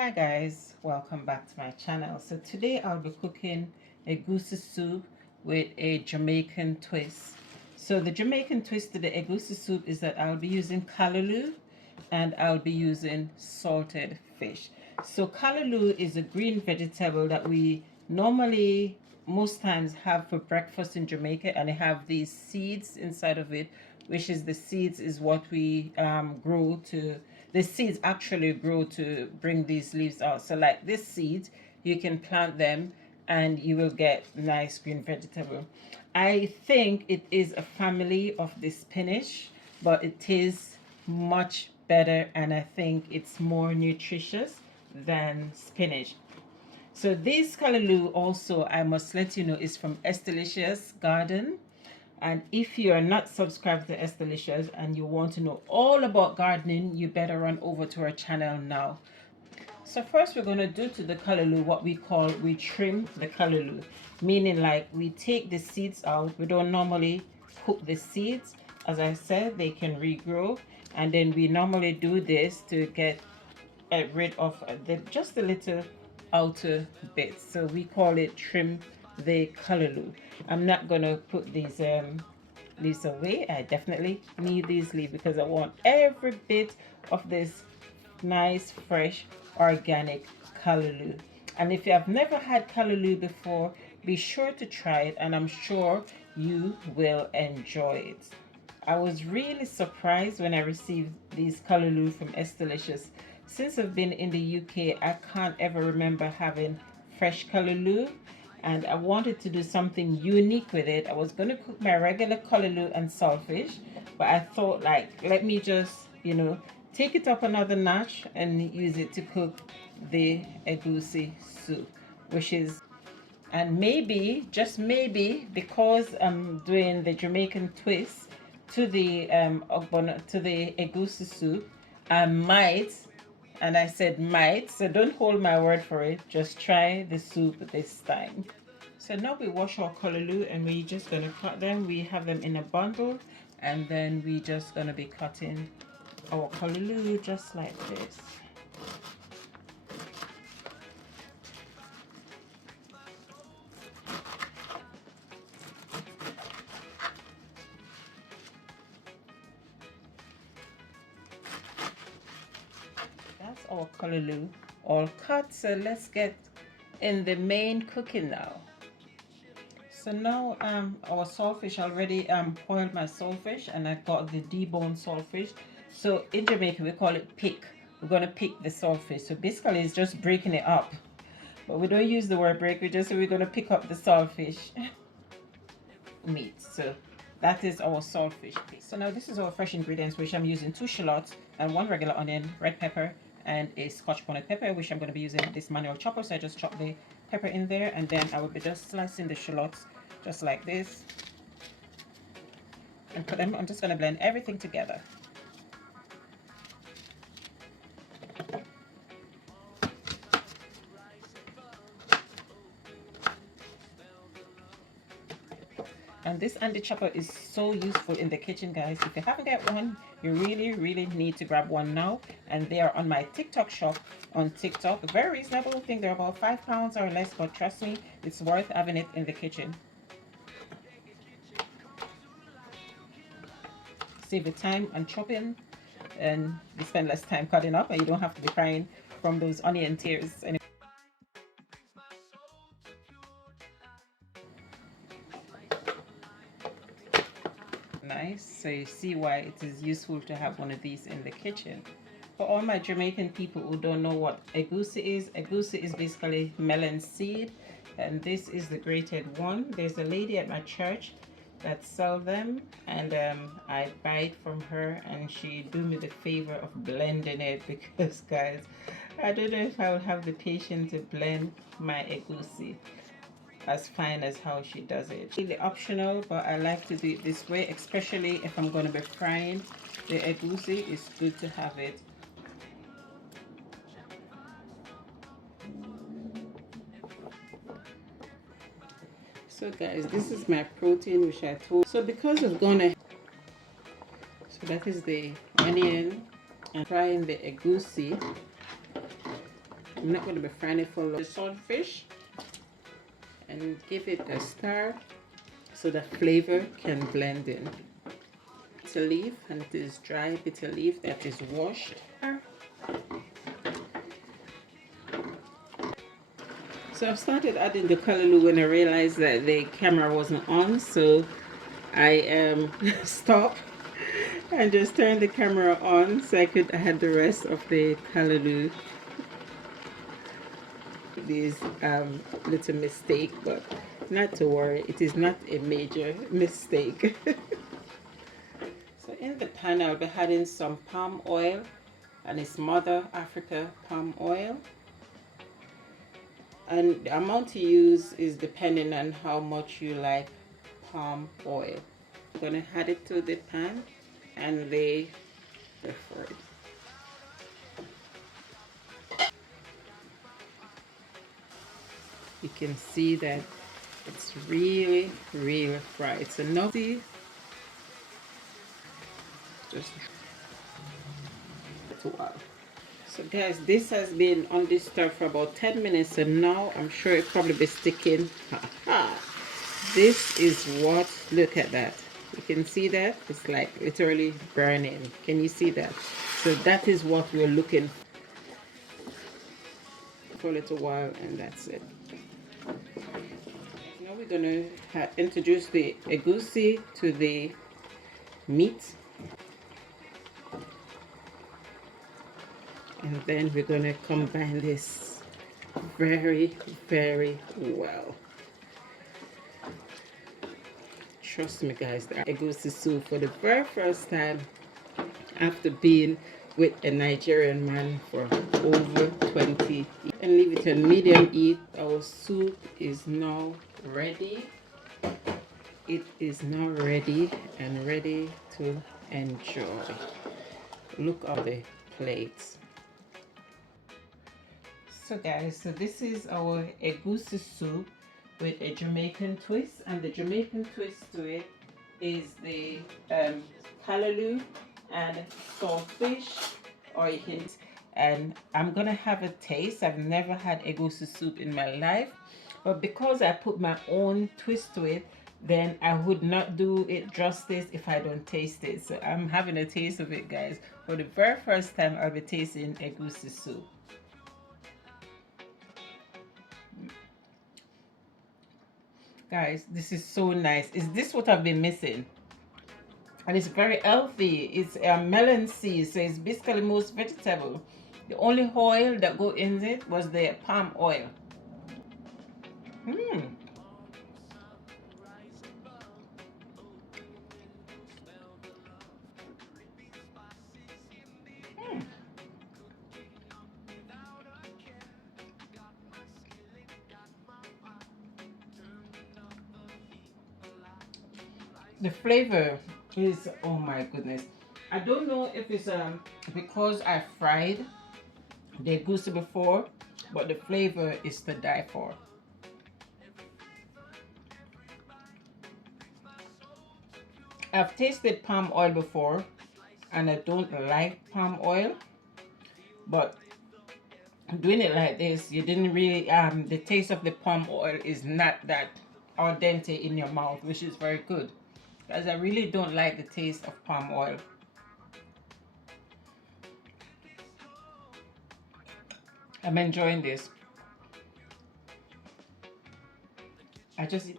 Hi guys, welcome back to my channel. So today I'll be cooking a egusi soup with a Jamaican twist. So the Jamaican twist to the egusi soup is that I'll be using callaloo and I'll be using salted fish. So callaloo is a green vegetable that we normally most times have for breakfast in Jamaica, and they have these seeds inside of it, which is the seeds is what we grow to. The seeds actually grow to bring these leaves out. So like this seed, you can plant them and you will get nice green vegetable. I think it is a family of the spinach, but it is much better, and I think it's more nutritious than spinach. So this callaloo also, I must let you know, is from Estelicious Garden. And if you are not subscribed to Estelicious and you want to know all about gardening, you better run over to our channel now. So first we're going to do to the callaloo what we trim the callaloo, meaning like we take the seeds out. We don't normally cook the seeds. As I said, they can regrow, and then we normally do this to get rid of just a little outer bits. So we call it trim the callaloo. I'm not going to put these leaves away. I definitely need these leaves because I want every bit of this nice fresh organic callaloo. And if you have never had callaloo before, be sure to try it, and I'm sure you will enjoy it. I was really surprised when I received these callaloo from Estelicious. Since I've been in the UK, I can't ever remember having fresh callaloo, and I wanted to do something unique with it. I was going to cook my regular callaloo and saltfish, but I thought, like, let me just, take it up another notch and use it to cook the egusi soup, which is, and maybe, just maybe, because I'm doing the Jamaican twist to the egusi soup, I might, and I said might, so don't hold my word for it, just try the soup this time. So now we wash our callaloo and we're just going to cut them. We have them in a bundle, and then we just going to be cutting our callaloo just like this. That's our callaloo all cut. So let's get in the main cooking now. So now our saltfish, already boiled my saltfish, and I got the deboned saltfish. So in Jamaica we call it pick. We're going to pick the saltfish. So basically it's just breaking it up, but we don't use the word break. We just say we're going to pick up the saltfish meat. So that is our saltfish pick. So now this is our fresh ingredients, which I'm using 2 shallots and 1 regular onion, red pepper, and a scotch bonnet pepper, which I'm going to be using this manual chopper. So I just chop the pepper in there, and then I will be just slicing the shallots just like this and put them. I'm just going to blend everything together. And this Andy chopper is so useful in the kitchen, guys. If you haven't got one, you really need to grab one now. And they are on my TikTok shop on TikTok. Very reasonable. I think they're about £5 or less, but trust me, it's worth having it in the kitchen. Save the time on chopping, and you spend less time cutting up, and you don't have to be crying from those onion tears anymore. Nice. So you see why it is useful to have one of these in the kitchen. For all my Jamaican people who don't know what egusi is basically melon seed, and this is the grated one. There's a lady at my church that sells them, and I buy it from her, and she do me the favor of blending it because, guys, I don't know if I will have the patience to blend my egusi as fine as how she does it. Really optional, but I like to do it this way, especially if I'm going to be frying the egusi. It's good to have it. So guys, this is my protein, which I told. So because we're gonna, so that is the onion and frying the egusi. I'm not going to be frying it for long. The saltfish and give it a stir so the flavor can blend in. Bitter leaf, and it is dry bitter leaf that is washed. So I've started adding the callaloo when I realized that the camera wasn't on, so I stopped and just turned the camera on so I could add the rest of the callaloo. This little mistake, but not to worry, it is not a major mistake. So in the pan I'll be adding some palm oil, and it's Mother Africa palm oil. And the amount to use is depending on how much you like palm oil. I'm going to add it to the pan and lay there for it. You can see that it's really fried. It's enough. Just a while. So guys, this has been on this stove for about 10 minutes, and now I'm sure it probably be sticking. This is what, look at that. You can see that it's like literally burning. Can you see that? So that is what we're looking for a little while, and that's it. Now we're going to introduce the egusi to the meat. And then we're going to combine this very well. Trust me guys, the egusi soup for the very first time after being with a Nigerian man for over 20 years. And leave it on medium heat. Our soup is now ready. It is now ready and ready to enjoy. Look at the plates. So guys, so this is our egusi soup with a Jamaican twist, and the Jamaican twist to it is the callaloo and saltfish, or you can, and I'm gonna have a taste. I've never had egusi soup in my life, but because I put my own twist to it, then I would not do it justice if I don't taste it. So I'm having a taste of it, guys. For the very first time, I'll be tasting egusi soup. Guys, this is so nice. Is this what I've been missing? And it's very healthy. It's melon seed, so it's basically most vegetable. The only oil that go in it was the palm oil. The flavor is, oh my goodness. I don't know if it's because I fried the egusi before, but the flavor is to die for. I've tasted palm oil before, and I don't like palm oil, but doing it like this, you didn't really the taste of the palm oil is not that al dente in your mouth, which is very good, because I really don't like the taste of palm oil. I'm enjoying this. I just